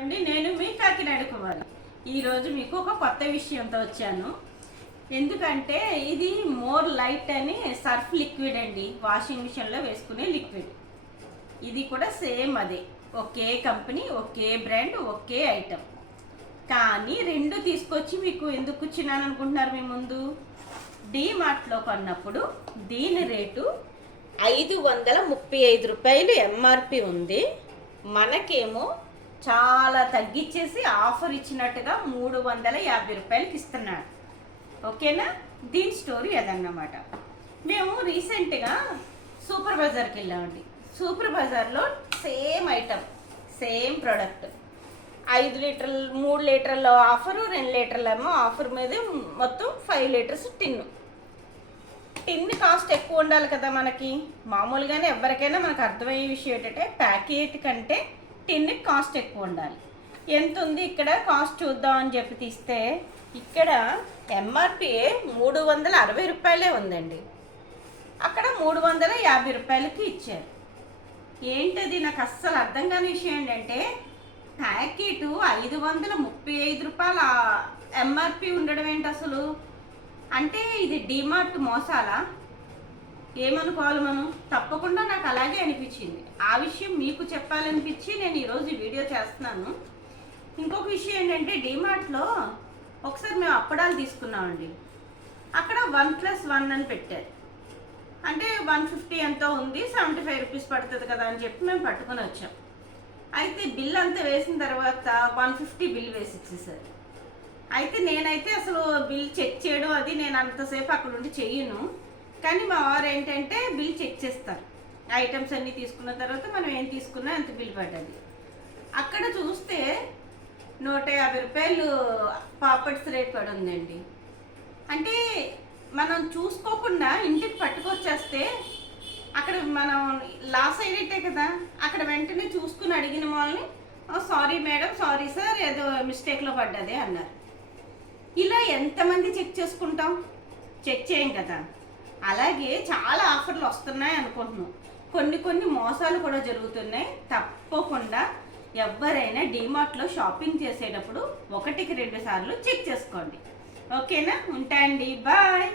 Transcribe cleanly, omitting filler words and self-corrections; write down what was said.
అండి నేను మీ కాకినాడ కుమారి. ఈరోజు మీకు ఒక కొత్త విషయంతో వచ్చాను. ఎందుకంటే ఇది మోర్ లైట్ అని సర్ఫ్ లిక్విడ్ అండి, వాషింగ్ మిషన్లో వేసుకునే లిక్విడ్. ఇది కూడా సేమ్ అదే, ఒకే కంపెనీ, ఒకే బ్రాండ్, ఒకే ఐటమ్. కానీ రెండు తీసుకొచ్చి మీకు ఎందుకు ఇచ్చినాను అనుకుంటున్నారు మీ ముందు? డీమార్ట్లో కొన్నప్పుడు దీని రేటు 535 రూపాయలు ఎంఆర్పి ఉంది. మనకేమో చాలా తగ్గించేసి ఆఫర్ ఇచ్చినట్టుగా 350 రూపాయలకి ఇస్తున్నాడు. ఓకేనా? దీని స్టోరీ అదన్నమాట. మేము రీసెంట్గా సూపర్ బజార్కి వెళ్ళామండి. సూపర్ బజార్లో సేమ్ ఐటమ్, సేమ్ ప్రోడక్ట్, 5 లీటర్లు 3 లీటర్ల ఆఫరు, 2 లీటర్లు ఏమో ఆఫర్ మీద మొత్తం 5 లీటర్స్ టిన్ను. టిన్ కాస్ట్ ఎక్కువ ఉండాలి కదా మనకి. మామూలుగానే ఎవరికైనా మనకు అర్థమయ్యే విషయం ఏంటంటే ప్యాకెట్ కంటే టిన్ కాస్ట్ ఎక్కువ ఉండాలి. ఎంత ఉంది ఇక్కడ కాస్ట్ చూద్దాం అని చెప్పి తీస్తే ఇక్కడ ఎంఆర్పి 360 రూపాయలే ఉందండి. అక్కడ 350 రూపాయలకి ఇచ్చారు. ఏంటది నాకు అస్సలు అర్థం కాని విషయం ఏంటంటే ప్యాకెట్ 535 రూపాయల ఎంఆర్పి ఉండడం ఏంటి అసలు? అంటే ఇది డీమార్ట్ మోసాలా? ఏమనుకోవాలి మనం? తప్పకుండా నాకు అలాగే అనిపించింది. ఆ విషయం మీకు చెప్పాలనిపించి నేను ఈరోజు వీడియో చేస్తున్నాను. ఇంకొక విషయం ఏంటంటే డీమార్ట్లో ఒకసారి మేము అప్పడాలు తీసుకున్నామండి. అక్కడ 1+1 అని పెట్టారు. అంటే 150 ఎంతో ఉంది, 75 రూపీస్ పడుతుంది కదా అని చెప్పి మేము పట్టుకొని వచ్చాం. అయితే బిల్ అంతా వేసిన తర్వాత 150 బిల్ వేసి ఇచ్చేసారు. అయితే నేనైతే అసలు బిల్ చెక్ చేయడం అది నేను అంతసేపు అక్కడ ఉండి చెయ్యను. కానీ మా వారు ఏంటంటే బిల్ చెక్ చేస్తారు. ఐటమ్స్ అన్నీ తీసుకున్న తర్వాత మనం ఏం తీసుకున్నా ఎంత బిల్ పడ్డది. అక్కడ చూస్తే 150 రూపాయలు పాపడ్స్ రేట్ పడి ఉందండి. అంటే మనం చూసుకోకుండా ఇంటికి పట్టుకొచ్చేస్తే అక్కడ మనం లాస్ అయినట్టే కదా. అక్కడ వెంటనే చూసుకుని అడిగిన వాళ్ళని సారీ మేడం, సారీ సార్, ఏదో మిస్టేక్లో పడ్డది అన్నారు. ఇలా ఎంతమంది చెక్ చేసుకుంటాం? చెక్ చేయం కదా. అలాగే చాలా ఆఫర్లు వస్తున్నాయి అనుకుంటున్నాం. కొన్ని మోసాలు కూడా జరుగుతున్నాయి. తప్పకుండా ఎవరైనా డీమార్ట్లో షాపింగ్ చేసేటప్పుడు 1కి 2 సార్లు చెక్ చేసుకోండి. ఓకేనా? ఉంటాయండి, బాయ్.